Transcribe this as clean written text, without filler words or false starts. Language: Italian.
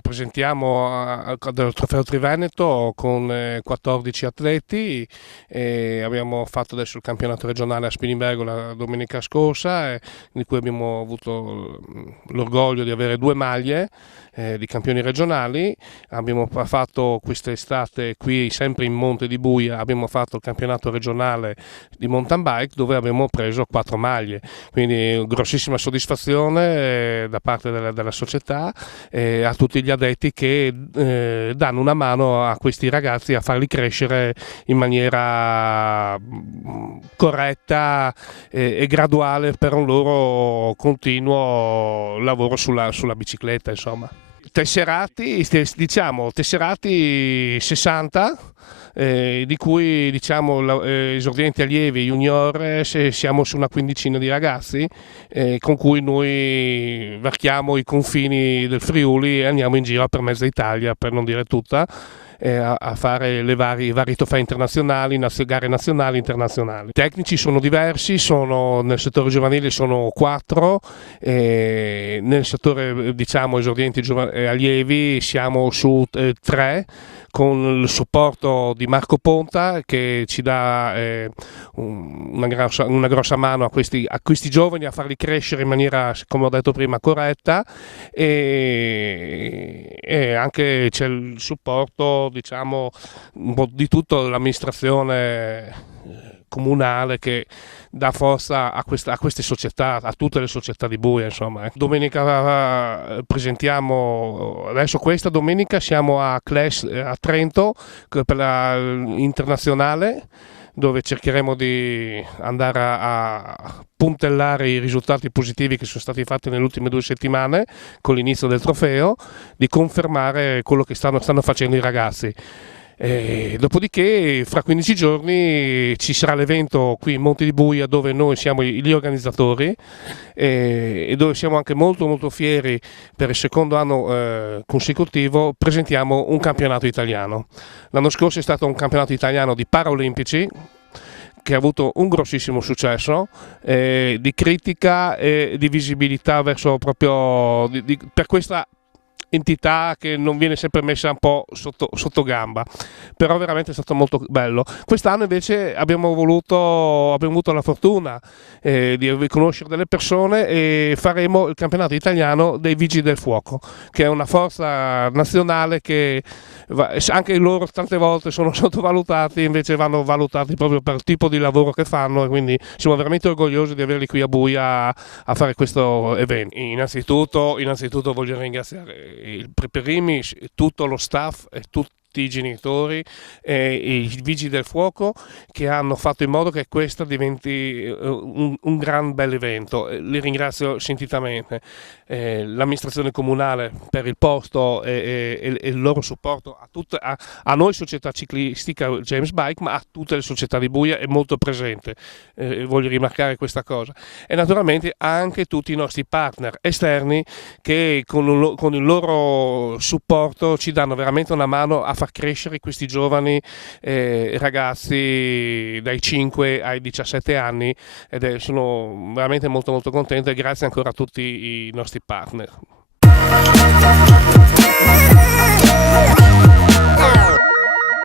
presentiamo del Trofeo Triveneto con 14 atleti e abbiamo fatto adesso il campionato regionale a Spilimbergo la domenica scorsa, in cui abbiamo avuto l'orgoglio di avere 2 maglie di campioni regionali. Abbiamo fatto quest'estate qui sempre in Monte di Buia, abbiamo fatto il campionato regionale di mountain bike dove abbiamo preso 4 maglie, quindi grossissima soddisfazione da parte della società e a tutti gli addetti che danno una mano a questi ragazzi a farli crescere in maniera corretta e graduale per un loro continuo lavoro sulla bicicletta, insomma. Tesserati 60, di cui esordienti allievi junior siamo su una quindicina di ragazzi con cui noi varchiamo i confini del Friuli e andiamo in giro per mezza Italia, per non dire tutta, a fare i vari trofei internazionali, gare nazionali e internazionali. I tecnici sono diversi, nel settore giovanile sono 4, nel settore esordienti allievi siamo su 3, con il supporto di Marco Ponta che ci dà una grossa mano a questi giovani a farli crescere in maniera, come ho detto prima, corretta, e anche c'è il supporto, un po' di tutto l'amministrazione comunale che dà forza a queste società, a tutte le società di Buia, insomma. Domenica presentiamo, adesso questa domenica siamo a Clash a Trento per l'internazionale, dove cercheremo di andare a puntellare i risultati positivi che sono stati fatti nelle ultime 2 settimane con l'inizio del trofeo, di confermare quello che stanno facendo i ragazzi. Dopodiché fra 15 giorni ci sarà l'evento qui in Monte di Buia, dove noi siamo gli organizzatori e dove siamo anche molto molto fieri. Per il secondo anno consecutivo presentiamo un campionato italiano. L'anno scorso è stato un campionato italiano di paraolimpici che ha avuto un grossissimo successo di critica e di visibilità verso proprio per questa entità che non viene sempre messa un po' sotto gamba, però veramente è stato molto bello. Quest'anno invece abbiamo avuto la fortuna di riconoscere delle persone e faremo il campionato italiano dei Vigili del Fuoco, che è una forza nazionale che anche loro tante volte sono sottovalutati, invece vanno valutati proprio per il tipo di lavoro che fanno, e quindi siamo veramente orgogliosi di averli qui a Buia a fare questo evento. Innanzitutto voglio ringraziare per primi tutto lo staff e tutti i genitori e i vigili del fuoco che hanno fatto in modo che questo diventi un gran bel evento. Li ringrazio sentitamente, l'amministrazione comunale per il posto e il loro supporto a noi società ciclistica James Bike, ma a tutte le società di Buia è molto presente, voglio rimarcare questa cosa, e naturalmente anche tutti i nostri partner esterni che con il loro supporto ci danno veramente una mano a far crescere questi giovani ragazzi dai 5 ai 17 anni, sono veramente molto molto contento, e grazie ancora a tutti i nostri partner.